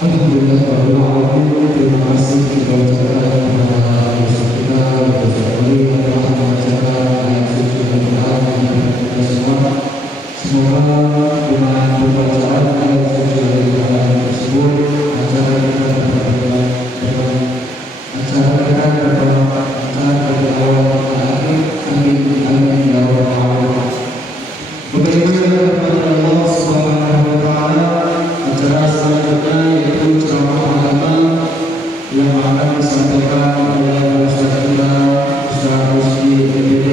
Alhamdulillahirobbilalamin. Terima kasih kita ucapkan kepada Yesus kita, Yesus Muhammad yang suci dan benar kita semua. Semoga dengan pembacaan ayat suci dari Al-Quran tersebut acara kita dapat dari awal ke akhir. Amin amin ya rabbal alamin. Bagaimana kepada Allah Subhanahu wa taala, acara selanjutnya yaitu ceramah agama yang akan disampaikan oleh Ustaz kita Ustaz Rusdi MPD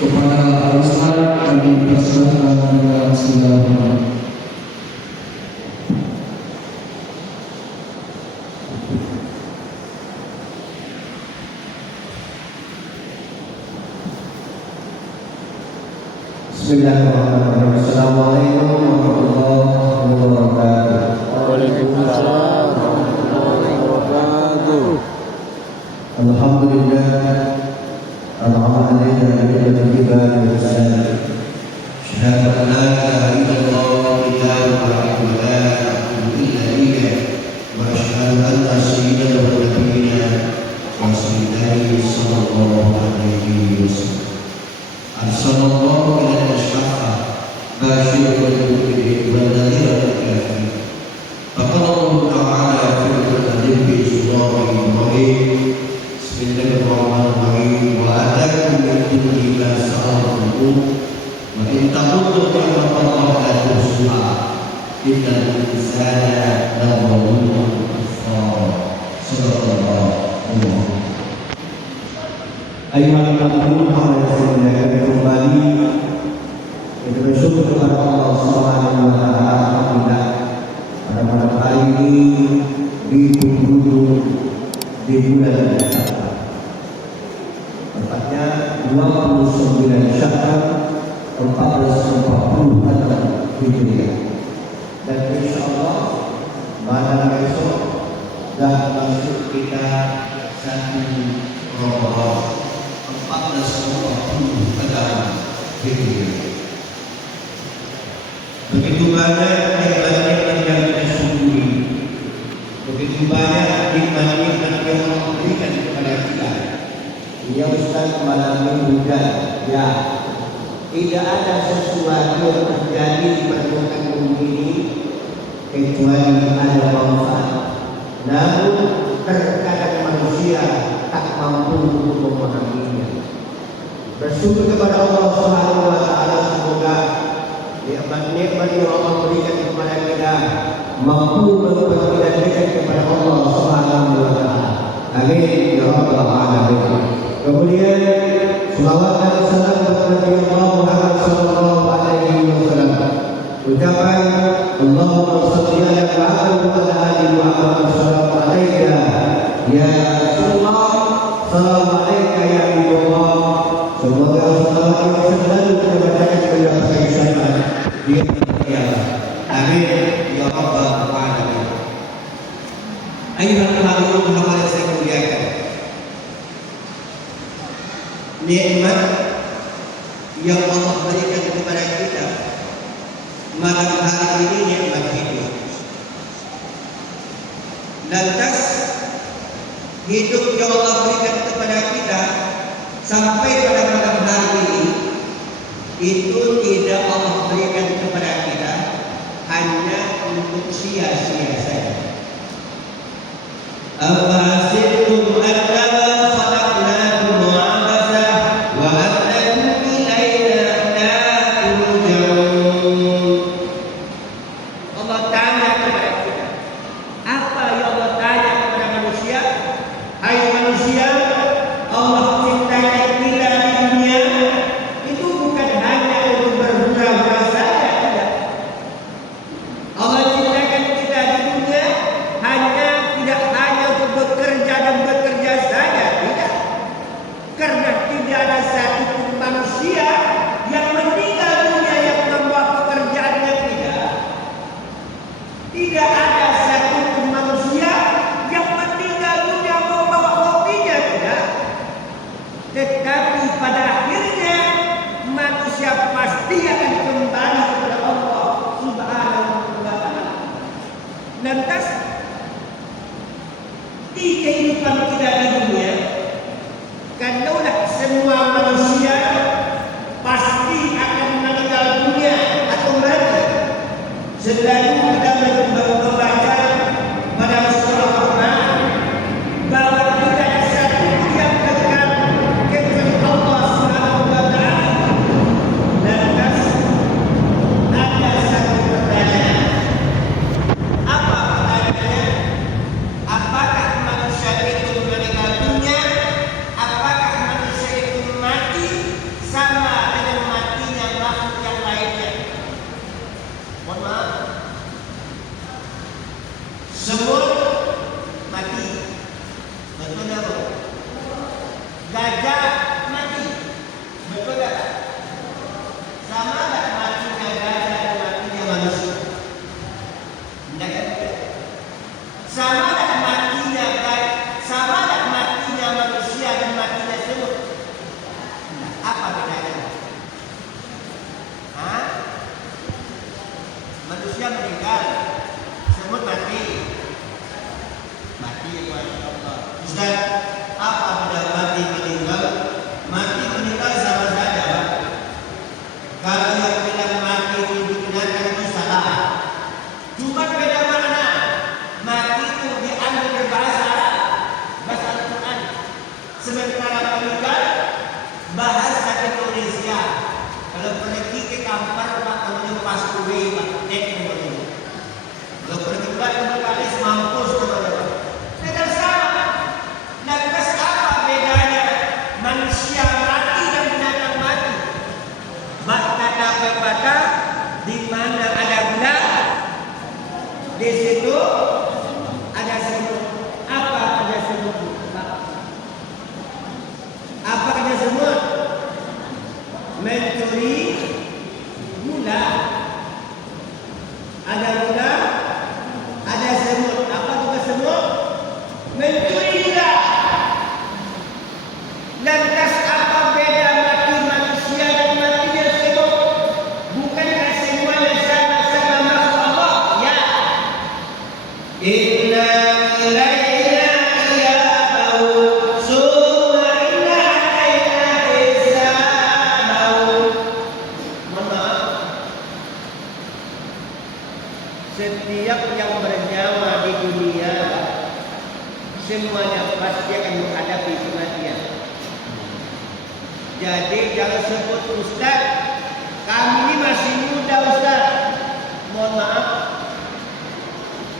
kepada Ustaz kami persilakan dengan segala. Bismillahirrahmanirrahim. Assalamualaikum warahmatullahi wabarakatuh. Waalaikumsalam warahmatullahi wabarakatuh. Alhamdulillah an'ama alaina bi ni'matil wa ihsan. Syahadu an la ilaha illallah wa la na'budu illa iyyah wa asyhadu anna sayyidana wa nabiyyana Rasulullah sallallahu alaihi wasallam. Arsalallahu ila al-ashfaqa basyir wal mudhir wal nadhir wal kafir. Faqala Allah ta'ala fi al-Qur'an bi Bismillahirrahmanirrahim. Bismillahirrahmanirrahim. Wa atakum min kulli ma sa'altum wa in ta'uddu ni'matallahi la tuhsuha innal insana lazalumun kafar. Sallallahu alaihi wasallam. Ayuhal muslimun yang kembali kita bersyukur kepada Allah Subhanahu wa taala. Alhamdulillah pada malam hari ini di bulan Syawal, tepatnya 29 Syawal 1440 Hijriah, dan insyaallah pada besok dah masuk kita 1 Ramadan 1440 pada Hijriah. Begitu banyak nikmat-nikmat yang kita syukuri, begitu banyak nikmat-nikmat yang Allah berikan kepada kita. Ya Ustaz, malam hujan, ya, tidak ada sesuatu yang terjadi di permukaan bumi ini kecuali ada manfaat. Namun terkadang manusia tak mampu untuk memahaminya. Bersyukur kepada Allah Subhanahu wa taala, semoga nikmat-nikmat yang Allah berikan kepada kita mampu memperkenalkan kepada Allah Subhanahu wa taala. Amin ya rabbal alamin. Kemudian selawat dan salam kepada Nabi Muhammad sallallahu alaihi wasallam. Ucapan Allahumma shalli ala Muhammad wa ala ali Muhammad sallallahu alaihi ya Rasulullah, salam alaika ya Habibullah. Semoga salawat yang selalu kita bacakan kepada saya di akhirat. Amin ya rabbal alamin. Ayuhal hadirin hadirat saya muliakan, nikmat yang Allah berikan kepada kita malam hari ini nikmat hidup. Lantas hidup yang Allah berikan kepada kita sampai pada malam hari ini itu tidak Allah berikan kepada kita hanya untuk sia-sia saja. Afasibtum annama khalaqnakum abasa wa annakum ilaina la turja'un. Allah tanya kepada kita. Apa yang Allah tanya kepada manusia? Hai manusia, Allah ciptakan kita di dunia itu bukan hanya untuk berguna-guna saja, tidak. Allah ciptakan kita di dunia tidak hanya untuk bekerja dan bekerja saja, tidak. Karena tidak ada satu manusia yang meninggal dunia yang membawa pekerjaannya, tidak. Tidak ada satu manusia yang meninggal dunia membawa hobinya, tidak. Tetapi pada akhirnya manusia pasti akan kembali kepada Allah Subhanahu wa taala. Lantas di kehidupan kita di dunia, kalaulah semua manusia pasti akan meninggal dunia atau mati. Selalu kita membaca pada surah Al-Quran bahwa tidak ada satu yang kekal kecuali Allah Subhanahu wa Ta'ala. Lantas ada satu pertanyaan. Apa pertanyaannya? Apakah manusia itu meninggal dunia? Apakah manusia itu mati sama dengan matinya makhluk yang lainnya? Mohon maaf. Semut mati. Betul tak? Gajah mati. Betul tak? Sama tak matinya gajah dan matinya manusia? Tidak kan? Sama tak matinya gajah, sama tak matinya manusia dan matinya semut? Apa bedanya? Hah? Manusia meninggal, semut mati. Mati ya Allah. Ustaz, apa beda mati meninggal? Mati meninggal sama saja. Kalau yang bilang mati itu digunakan itu salah. Cuma beda makna. Mati itu diambil dari bahasa Arab, bahasa Al-Quran. Sementara meninggal bahasa Indonesia. Kalau pergi ke kampar Pak namanya paskui Pak Nek namanya. Kalau pergi ke kalis mampus teman-teman. Tidak sama. Lantas apa bedanya manusia mati dan binatang mati? Kata pepatah di mana ada gula, di situ ada semut. Apa ada semut? Apa ada semut? Mencuri gula. Ada gula, ada semut. Apa tugas semut? Mencuri gula. Lantas apa beda mati manusia dan matinya semut? Bukankah semuanya sama-sama makhluk Allah? Ya. Inna ilaina iyabahum summa inna alaina hisabahum. Mohon maaf. Setiap yang bernyawa di dunia semuanya pasti akan menghadapi kematian. Jadi jangan sebut Ustaz, kami ini masih muda Ustaz. Mohon maaf.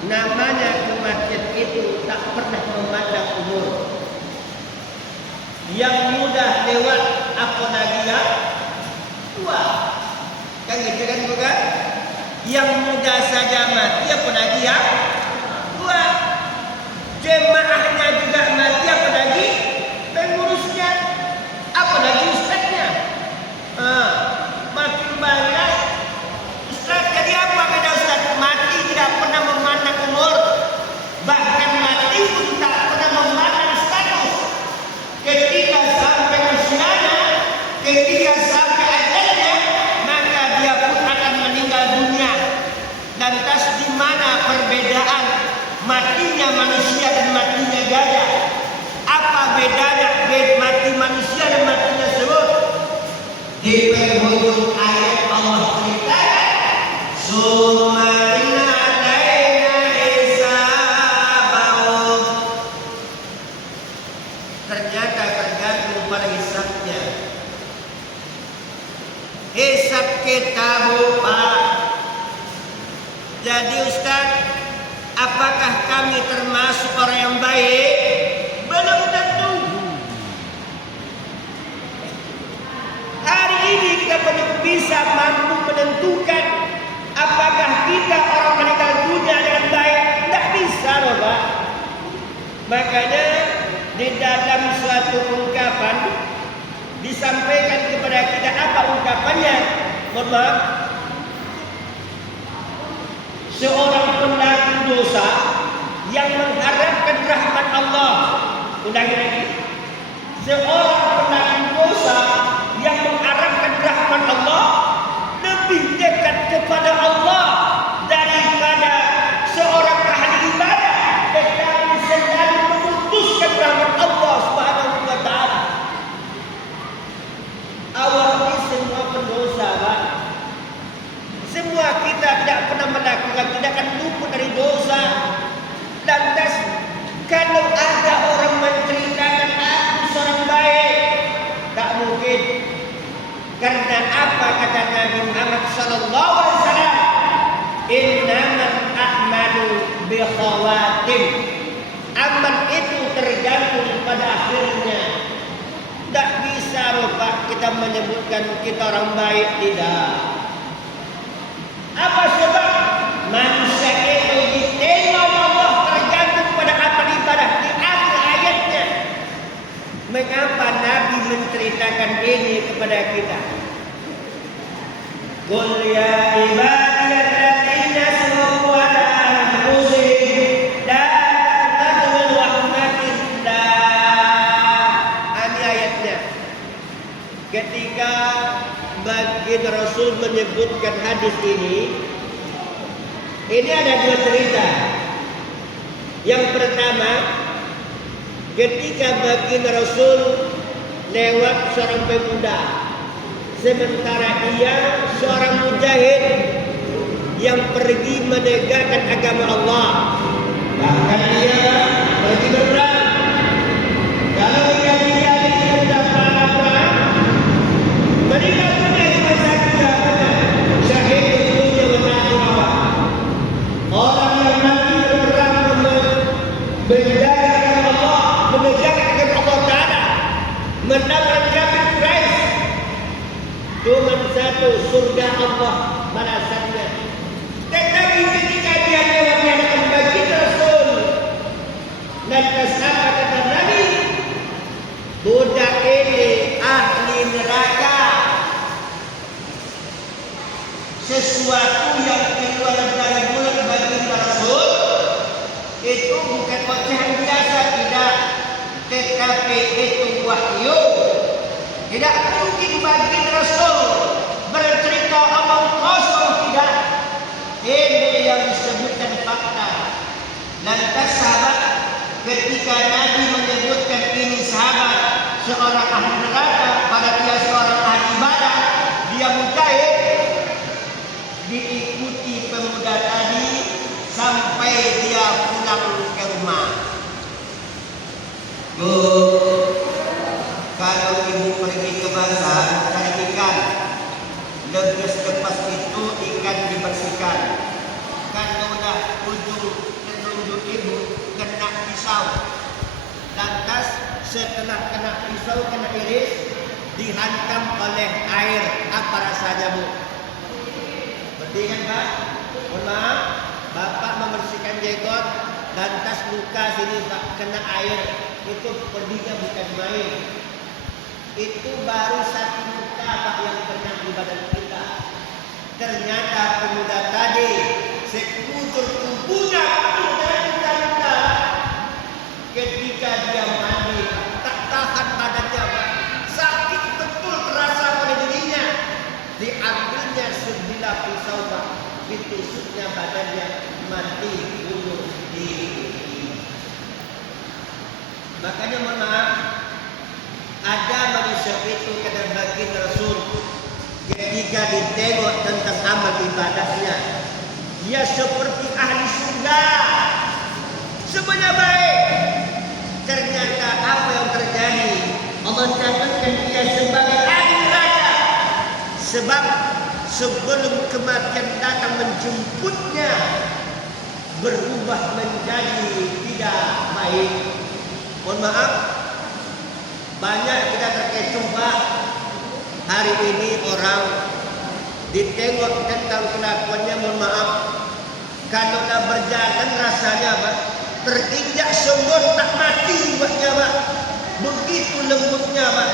Namanya kematian itu tak pernah memandang umur. Yang muda lewat apalagi yang tua. Kan gitu kan bukan? Yang muda saja mati apalagi yang tua. Jemaahnya juga mati apalagi pengurusnya, apalagi ustaznya. Makin banyak ustaz. Jadi apa beda ustaz? Mati tidak pernah memandang umur, bahkan mati pun tak pernah memandang status. Ketika sampai usianya, ketika sampai ajalnya, maka dia pun akan meninggal dunia. Lantas di mana perbedaan matinya manusia dan matinya gajah? Apa bedanya mati manusia dan matinya semut? Di penghujung ayat Allah ceritakan, summa inna alaina hisabahum. Ternyata tergantung pada hisabnya. Hisab kita lupa. Jadi Ustaz, apakah kami termasuk orang yang baik? Belum tentu. Hari ini kita belum bisa mampu menentukan apakah kita orang meninggal dunia dengan baik. Tidak bisa loh Pak. Makanya di dalam suatu ungkapan disampaikan kepada kita apa ungkapannya. Mohon maaf. Seorang pelaku dosa yang mengharapkan rahmat Allah. Ulangi lagi. Seorang pelaku dosa yang mengharapkan rahmat Allah lebih dekat kepada Allah daripada seorang ahli ibadah tetapi selalu bi khawatim. Amal itu tergantung pada akhirnya. Tidak bisa Bapak kita menyebutkan kita orang baik, tidak. Apa sebab? Manusia itu ditengok Allah tergantung pada amal ibadah. Di akhir ayatnya, mengapa Nabi menceritakan ini kepada kita? Qul ya ibadiyalladzina asrafu ala anfusihim la taqnatu min rahmatillah. Ini ayatnya. Ketika baginda Rasul menyebutkan hadis ini ada dua cerita. Yang pertama, ketika baginda Rasul lewat seorang pemuda, sementara ia seorang mujahid yang pergi menegakkan agama Allah. Bahkan ia pergi berperang. Kalau ia tidak dapat apa, meninggal dunia di masa kejahatannya, syahid dunia menanggung Allah. Orang yang mati berperang menjaga agama Allah, menegakkan agama Allah Ta'ala, menangkan kafir Quraisy, cuma satu, surga Allah balasannya. Tetapi ketika dia lewat di hadapan baginda Rasul, lantas apa kata Nabi? Budak ini ahli neraka. Sesuatu yang keluar dari mulut baginda Rasul itu bukan ocehan biasa, tidak, tetapi itu wahyu. Tidak mungkin baginda Rasul bercerita omong kosong, tidak. Ini yang disebutkan fakta. Lantas sahabat, ketika Nabi menyebutkan ini sahabat seorang ahli neraka, pada dia seorang ahli ibadah, dia mujahid, diikuti pemuda tadi sampai dia pulang ke rumah. Kalau ibu pergi ke pasar cari ikan, lepas itu ikan dibersihkan. Kalau udah ujung telunjuk ibu kena pisau, lantas setelah kena pisau, kena iris, dihantam oleh air, apa rasanya Bu? Berarti kan Pak? Mohon maaf, Bapak membersihkan jenggot, lantas luka sini Pak kena air, itu pedihnya bukan main. Itu baru satu luka Pak yang kena di badan kita. Ternyata pemuda tadi sekujur tubuhnya penuh dengan luka-luka. Ketika dia mandi, tak tahan badannya Pak, sakit betul terasa pada dirinya. Diambilnya sebilah pisau Pak, ditusuknya badannya, mati bunuh diri. Makanya mohon maaf, ada manusia itu kata baginda Rasul, ketika ditengok tentang amal ibadahnya, dia seperti ahli surga, semuanya baik. Ternyata apa yang terjadi? Allah catatkan dia sebagai ahli neraka. Sebab sebelum kematian datang menjemputnya, berubah menjadi tidak baik. Mohon maaf, banyak kita terkecoh Pak. Hari ini orang ditengok tentang kelakuannya, mohon maaf, kalau dah berjalan rasanya Pak, terinjak sumur tak mati buatnya Pak. Begitu lembutnya Pak.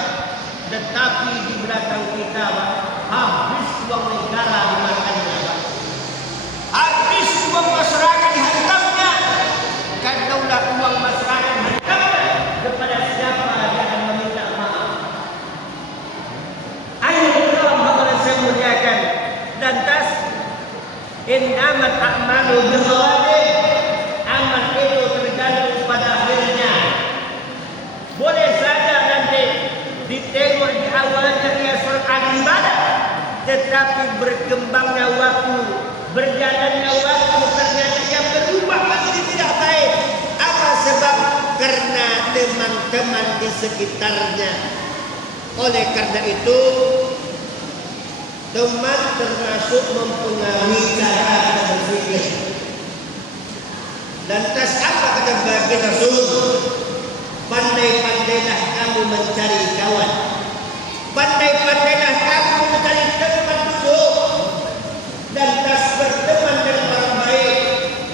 Tetapi di belakang kita Pak, habis uang negara dimakannya Pak. Habis uang masyarakat dihantamnya. Kalaulah uang masyarakat dihantamnya, kepada siapa dia akan meminta maaf? Ayo Allah saya muliakan. Lantas innamal a'malu bikhawatih. Amal itu tergantung pada akhirnya. Boleh saja nanti ditengok di awalnya dia seorang ahli ibadah, tetapi berkembangnya waktu, berjalannya waktu, ternyata dia berubah menjadi tidak baik. Apa sebab? Karena teman-teman di sekitarnya. Oleh karena itu, teman termasuk mempengaruhi cara kita berpikir. Lantas apa kata baginda Rasul? Pandai-pandailah kamu mencari kawan. Pandai-pandailah kamu mencari teman duduk. Lantas berteman dengan orang baik.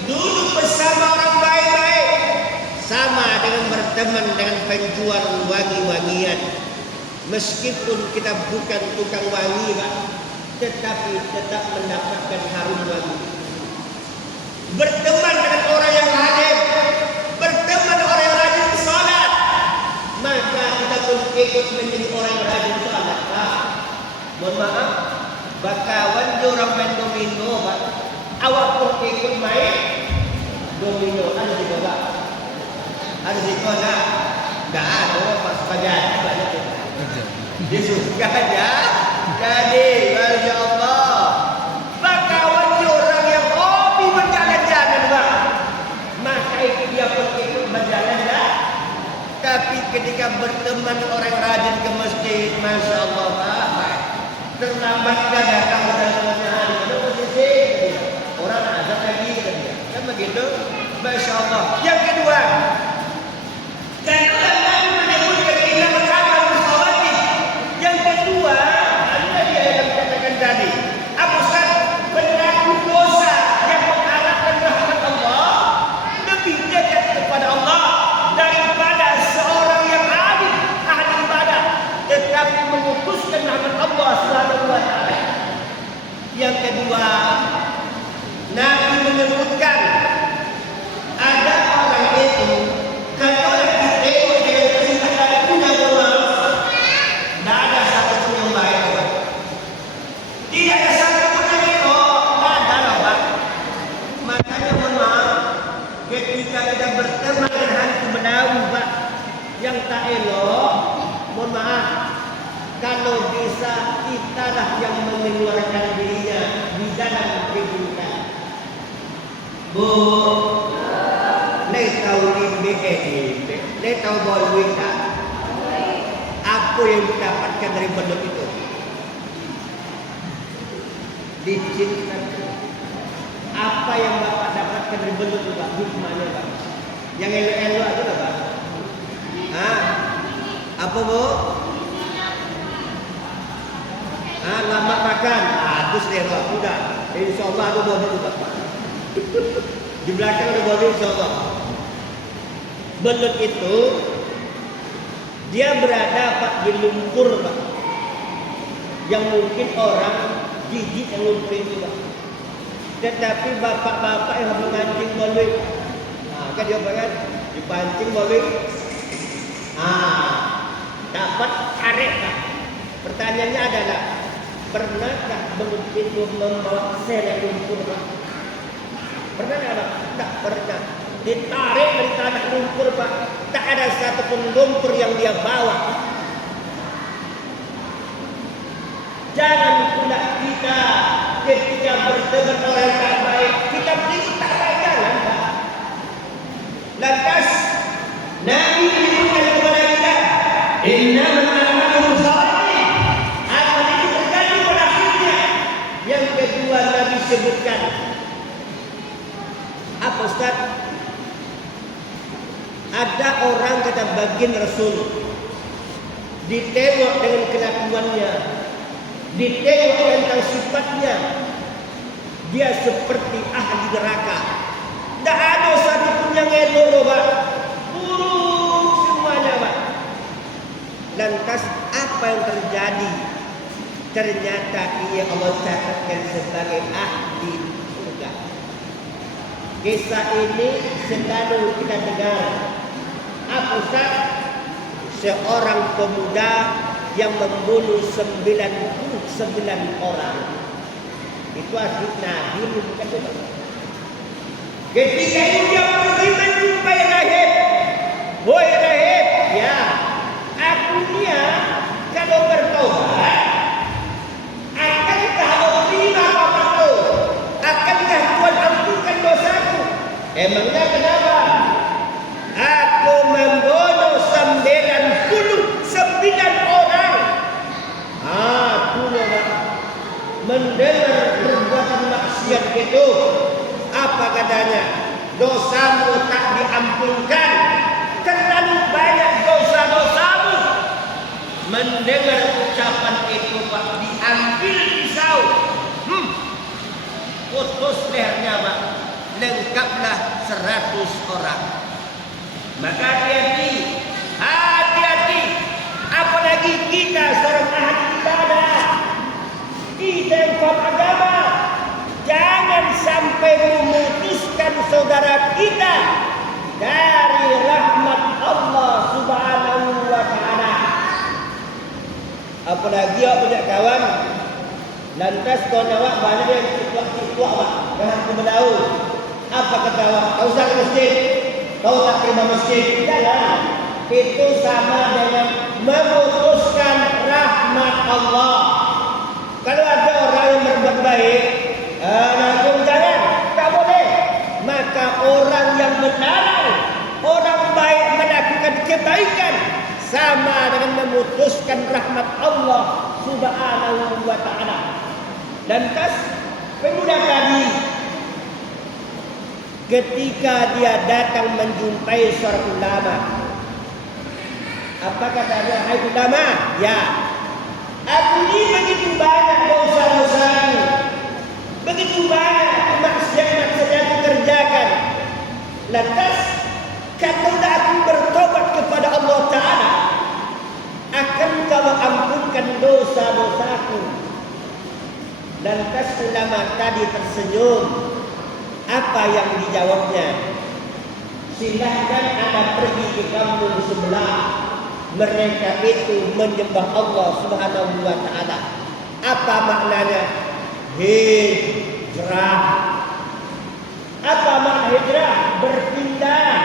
Duduk bersama orang baik-baik. Sama dengan berteman dengan penjual wangi-wangian. Meskipun kita bukan tukang wangi, Pak, tetapi tetap mendapatkan harum wangi. Berteman dengan orang yang rajin, berteman dengan orang yang rajin salat, maka kita pun ikut menjadi orang yang rajin salat. Mohon maaf, bakawan orang main domino, Pak. Awak pun ikut main domino. Ada di bawah, ada di mana? Tidak ada pas pajan banyak. Disuka aja. Jadi, masya Allah. Bakawan orang yang hobi berjalan-jalan, Pak. Maka itu dia pun ikut berjalan, ya. Tapi ketika berteman orang rajin ke masjid, masya Allah, Pak. Terlambat dia datang dan hari mana posisi orang azab lagi kan begitu, masya Allah. Yang kedua, dan Nabi menyebutkan kita beramal bersawati. Yang kedua, ada dia yang katakan tadi, Abu Ustaz, pelaku dosa yang mengharapkan rahmat Allah lebih dekat kepada Allah daripada seorang yang ahli ibadah tetapi memutuskan rahmat Allah Subhanahu wa taala. Yang kedua, Nabi menyebutkan ada orang itu kalau ditengok dengan kecintaan punya Allah, tidak ada satu pun yang baik. Tidak ada satu pun yang elok, tidak ada lah. Makanya mohon maaf, ketika kita berteman dengan hantu bedawi, Pak, yang tak elok, mohon maaf, kalau bisa kitalah yang mengeluarkan dirinya di dalam kehidupan. Bu, le tahu ini le tahu boleh tak? Apa yang didapatkan dari bentuk itu? Dicinta. Apa yang Bapak dapatkan dari bentuk itu, Pak? Hikmahnya, Pak. Yang elok-elok itu, Pak. Apa, Bu? Lambat makan. Itu selera. Sudah. InsyaAllah ada boleh juga, Pak. Di belakang ada boleh, InsyaAllah. Belut itu dia berada, Pak, di lumpur, Pak. Yang mungkin orang jijik yang lumpur itu, Pak. Tetapi bapak-bapak yang mengancing boleh. Kan dia kan dipancing boleh. Dapat tarik, Pak. Pertanyaannya adalah, pernahkah belut itu membawa seret lumpur, Pak? Pernah nggak, Pak? Tak pernah. Ditarik dari tanah lumpur, Pak. Tak ada satupun lumpur yang dia bawa. Jangan pula kita ketika bertemu orang tak baik, kita beri tak jalan, Pak. Lantas Nabi menyebutkan kepada kita, innamal a'malu binniyat. Amal itu terjadi pada akhirnya. Yang kedua Nabi sebutkan, apa, Ustaz? Ada orang kata baginda Rasul ditengok dengan kelakuannya, ditengok tentang sifatnya, dia seperti ahli neraka. Tak ada satu pun yang elok, Pak. Buruk semuanya, Pak. Lantas apa yang terjadi? Ternyata ia Allah catatkan sebagai ahli surga. Kisah ini selalu kita dengar. Apa, Ustaz? Seorang pemuda yang membunuh 99 orang. Itu asli Nabi, bukan itu. Ketika itu dia pergi menjumpai rahib. Woi rahib, ya, aku dia kalau bertobat, akankah kau terima apa-apa? Akankah Tuhan ampunkan dosaku? Emangnya kenapa? Aku membunuh 99 orang. Aku mendengar perbuatan maksiat itu. Apa katanya? dosamu tak diampunkan. Terlalu banyak dosa-dosamu. Mendengar ucapan itu Pak, diambil pisau, putus lehernya Pak, lengkaplah 100 orang. Maka hati-hati, hati-hati. Apalagi kita seorang ahli ibadah, kita yang faham agama, jangan sampai memutuskan saudara kita dari rahmat Allah Subhanahu wa Ta'ala. Apalagi awak punya kawan, lantas kawan awak banyak yang ciplak-ciplak Pak, dan aku berdaun. Apa kata awak? Kau usah ke masjid, kau tak terima masjid. Jangan. Itu sama dengan memutuskan rahmat Allah. Kalau ada orang yang berbuat baik, jangan, tak boleh. Maka orang yang melarang orang baik melakukan kebaikan sama dengan memutuskan rahmat Allah Subhanahu wa Ta'ala. Lantas pemuda tadi ketika dia datang menjumpai seorang ulama, apa katanya? Hai ulama, ya, aku ini begitu banyak dosa-dosaku, begitu banyak maksiat-maksiat yang aku kerjakan. Lantas kalau aku bertobat kepada Allah Ta'ala, akan kau ampunkan dosa-dosaku. Lantas ulama tadi tersenyum. Apa yang dijawabnya? Silahkan Anda pergi ke kampung sebelah. Mereka itu menyembah Allah Subhanahu wa Ta'ala. Apa maknanya? Hijrah. Apa makna hijrah? Berpindah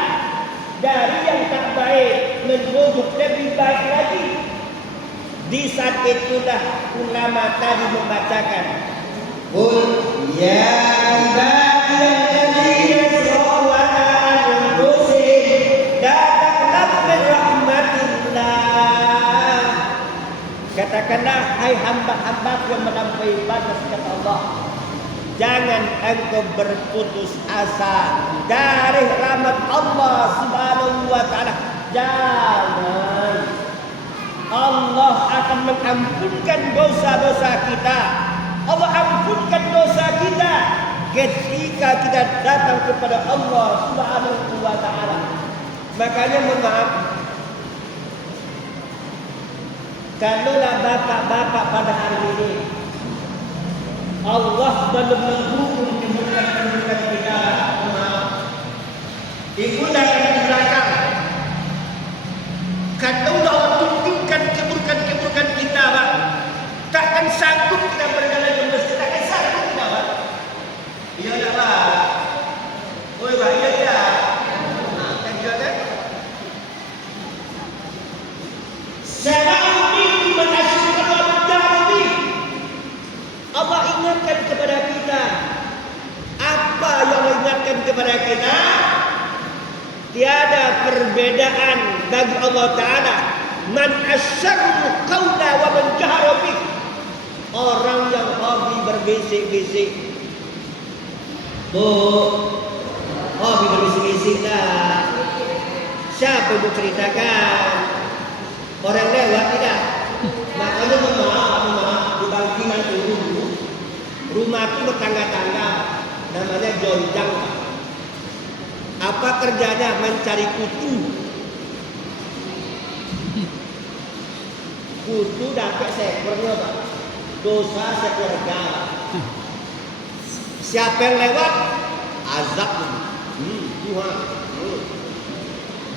dari yang tak baik menuju lebih baik lagi. Di saat itulah ulama tadi membacakan, Qul ya ibadiyalladzina asrafu ala anfusihim la taqnatu min rahmatillah. Katakanlah, hai hamba-hamba yang melampaui batas, kata Allah, jangan engkau berputus asa dari rahmat Allah Subhanahu wa Ta'ala. Jangan. Allah akan mengampunkan dosa-dosa kita. Allah ampunkan dosa kita ketika kita datang kepada Allah Subhanahu wa Ta'ala. Makanya mohon maaf, kalaulah bapak-bapak pada hari ini Allah belum menghukum keburukan-keburukan kita, digunakan di belakang. Kalau Allah tunjukkan keburukan-keburukan kita, Pak, takkan sanggup kita berjalan ke masjid, takkan sanggup kita, Pak. Iya tak, Pak? Oh, Pak, iya tak? Kan iya kan? Sa'u'min man asyirka wa mujahdi. Allah ingatkan kepada kita. Apa yang Allah ingatkan kepada kita? Tiada perbedaan bagi Allah Ta'ala. Man asyarru qawla wa man jahara bih. Orang yang hobi berbisik-bisik. Bu, hobi berbisik-bisik lah. Siapa yang ceritakan? Orang lewat tidak? Makanya maaf, di bangkingan dulu rumah itu bertangga-tangga, namanya jonjang. Apa kerjanya? Mencari kutu. Kutu dapat seekornya, Pak. Dosa sekeluarga. Siapa yang lewat? Azab. Tuhan.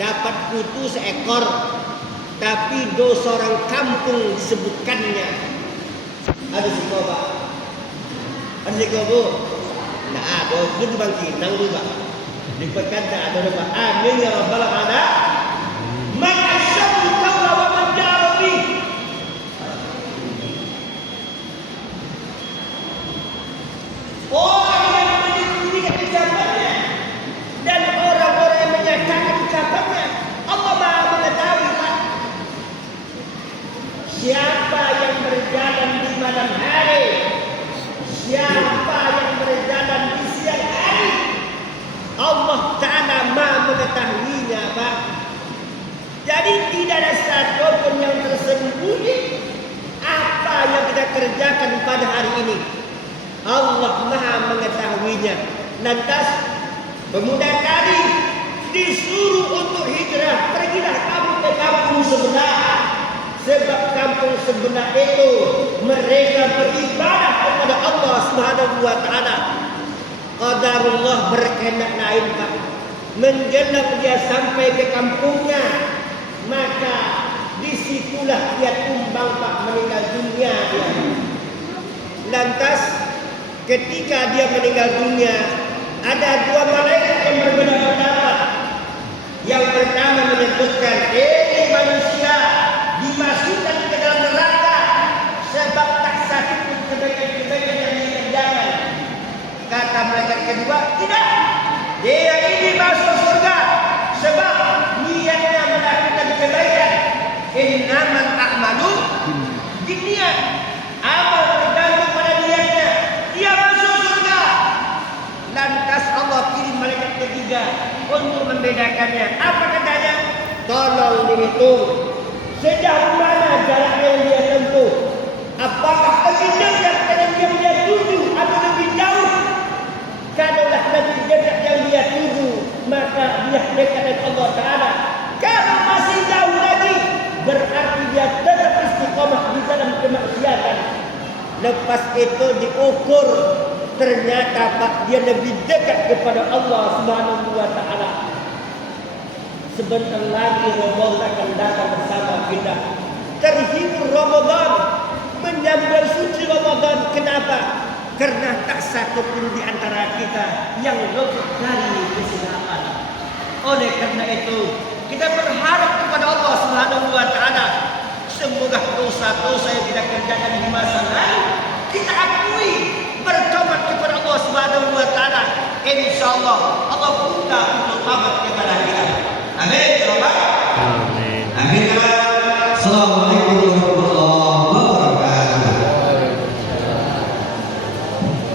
Dapat kutu seekor, tapi dosa orang kampung disebutkannya. Ada siko, Pak? Ada siko, Bu? Nah, ada. Itu di Bangkinang dulu, Pak. Di perkataan ada, Pak. Amin ya rabbal alamin. Man asyarru qawla wa man jahara bih. Orang yang menyembunyikan ucapannya dan orang-orang yang menyatakan ucapannya, Allah Maha mengetahui, Pak. Siapa yang berjalan di malam hari, siapa yang berjalan di siang hari, Allah mengetahuinya, Pak. Jadi tidak ada satu pun yang tersembunyi apa yang kita kerjakan pada hari ini. Allah Maha mengetahuinya. Lantas pemuda tadi disuruh untuk hijrah, pergilah kamu ke kampung sebelah. Sebab kampung sebelah itu mereka beribadah kepada Allah Subhanahu wa taala. Qadarullah berkehendak lain, Pak. Menjelang dia sampai ke kampungnya, maka disitulah dia tumbang, Pak, meninggal dunia dia. Lantas ketika dia meninggal dunia, ada dua malaikat yang berbeda pendapat. Yang pertama menyebutkan, manusia dimasukkan ke dalam neraka sebab tak satu pun kebaikan-kebaikan yang dikerjakan. Kata malaikat kedua, tidak, dia ini masuk surga sebab niatnya melakukan kebaikan. Innamal a'malu binniyat. Amal tergantung pada niatnya. Dia masuk surga. Lantas Allah kirim malaikat ketiga untuk membedakannya. Apa katanya? Tolong dihitung sejauh mana jarak yang dia tempuh. Apakah lebih dekat dengan yang dia tuju atau lebih jauh? Kalaulah lebih dekat yang dia tuju, maka dia dekat dengan Allah Ta'ala. Kalau masih jauh lagi, berarti dia tetap istiqomah di dalam kemaksiatan. Lepas itu diukur, ternyata Pak, dia lebih dekat kepada Allah Subhanahu wa taala. Sebentar lagi Ramadan akan datang bersama kita. Terhibur Ramadan, menyambut suci Ramadan. Kenapa? Karena tak satu pun di antara kita yang luput dari kesilapan. Oleh karena itu, kita berharap kepada Allah Subhanahu wa taala, semoga dosa-dosa yang kita kerjakan di masa lalu kita akui, bertobat kepada Allah Subhanahu wa taala. Insyaallah